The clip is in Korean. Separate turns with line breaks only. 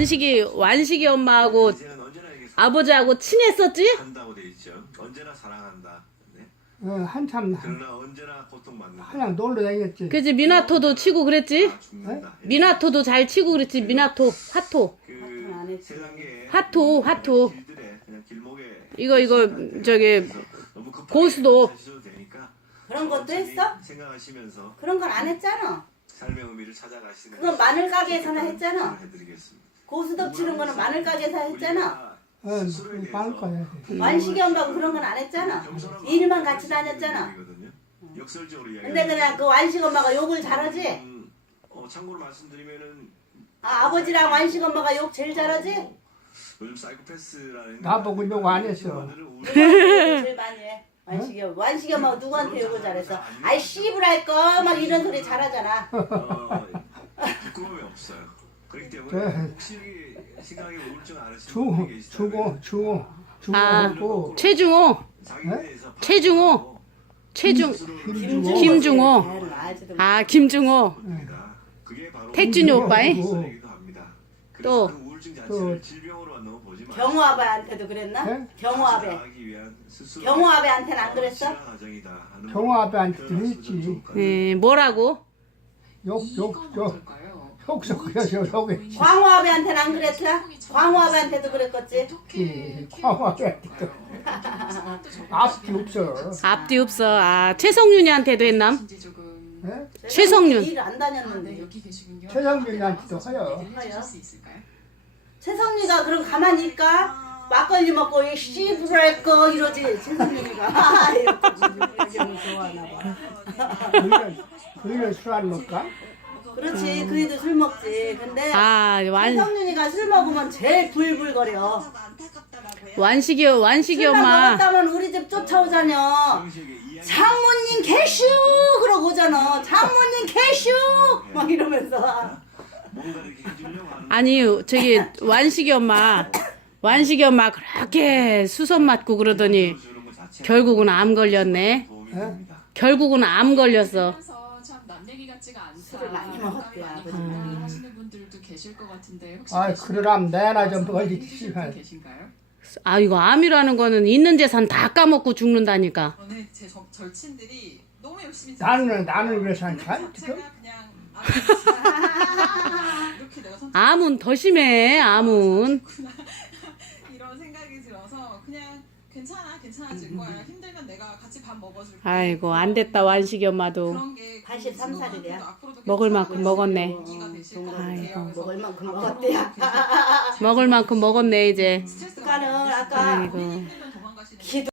완식이 엄마하고
이제는 언제나 이게
아버지하고 친했었지?
한다고 돼 있죠. 언제나 사랑한다. 네.
한참
그러나 언제나 고통받는다.
그냥 놀러 다녔지.
그지 미나토도 치고 그랬지?
다 죽는다.
미나토도 잘 치고 그랬지. 미나토 화토
그 세상에
화토
길들에 그냥 길목에
이거 저기
너무 급하게
고수도
사셔도 되니까
그런 것도 했어?
생각하시면서
그런 건 안 했잖아.
삶의 의미를 찾아가시는
그건 마늘 가게에서나 했잖아.
해드리겠습니다.
고수덕 치는 거는 마늘 가게에서 했잖아.
많을 거야.
완식이 엄마가 그런 건 안 했잖아. 일만 같이 다녔잖아.
역설적으로
근데 그냥 그 완식 엄마가 욕을 잘하지?
참고로 말씀드리면은
아버지랑 완식 엄마가 욕 제일 잘하지?
요즘 사이코패스라는
나보고 욕 안 했어.
제일 많이 해. 완식이 엄마가 누구한테 욕을 잘했어? 아이 씨부랄 거 막 이런 소리 잘하잖아.
부끄러움이 없어요. 그렇기 때문에 혹시 생각에 우울증 앓으시는 분이 계시다면
주고
최중호
자기에 대해서
최중호 김중호 아 김중호
그게 바로
택준이 오빠의 또
그 우울증 자체를 질병으로 너무 보지 마시고
경호 아베한테도 그랬나?
네?
경호 아베.
자기 위한 스스로
경호 아베한테는 안 그랬어?
치료 과정이다 하는
경호 아베한테도 했지.
네, 뭐라고?
욕석해서 욕했지.
광호 아베한테는 안 그랬어? 광호 아베한테도 그랬겠지?
광호 아베한테도 앞이 없어.
앞뒤 없어. 아 최성윤이한테도 했남?
네?
최성윤.
일 안 다녔는데.
여기 계시군요.
최성균한테도 하여.
해주실 수 있을까요?
최성리가 그럼 가만히 있까? 막걸리 먹고 이 씨부랄 거 이러지 최성윤이가. 이러고 좋아하나 봐.
그이는 술 안 먹까?
그렇지 그이도 술 먹지. 근데
아
최성윤이가 술 먹으면 제일 불불거려.
완식이
술만
엄마
먹었다면 우리 집 쫓아오잖여. 장모님 개슈 그러고 오잖아. 장모님 개슈 막 이러면서.
뭔가 이렇게 해주려고 하는
아니 저기 완식이 엄마 그렇게 수선 맞고 그러더니
주는 것 자체가
결국은 암 걸렸네.
도움이 됩니다.
결국은 암 걸렸어.
하면서 참 남 얘기 같지가 않다.
술을 많이 먹었대,
많이
아버지가.
하시는 분들도 계실 것 같은데 혹시
아이 그러람 내나 좀 어디
계신 분 계신가요?
아 이거 암이라는 거는 있는 재산 다 까먹고 죽는다니까.
저는 제 절친들이 너무 열심히
나는 그래서 안 가.
제가 그냥 이렇게 내가 선택
암은 더 심해. 암은.
이런 생각이 들어서 그냥 괜찮아질 거야. 힘들면 내가 같이 밥 먹어줄게.
아이고 안 됐다 완식이 엄마도.
그런 게
83살이래요.
앞으로도
먹을 만큼 먹었네.
계기가 되실 것
아이고.
같아요. 그래서
먹을 만큼 먹었대요.
먹을 만큼 먹었네 이제.
스트레스가
그러니까는 아까
아이고.
힘들면 도망가시는
기도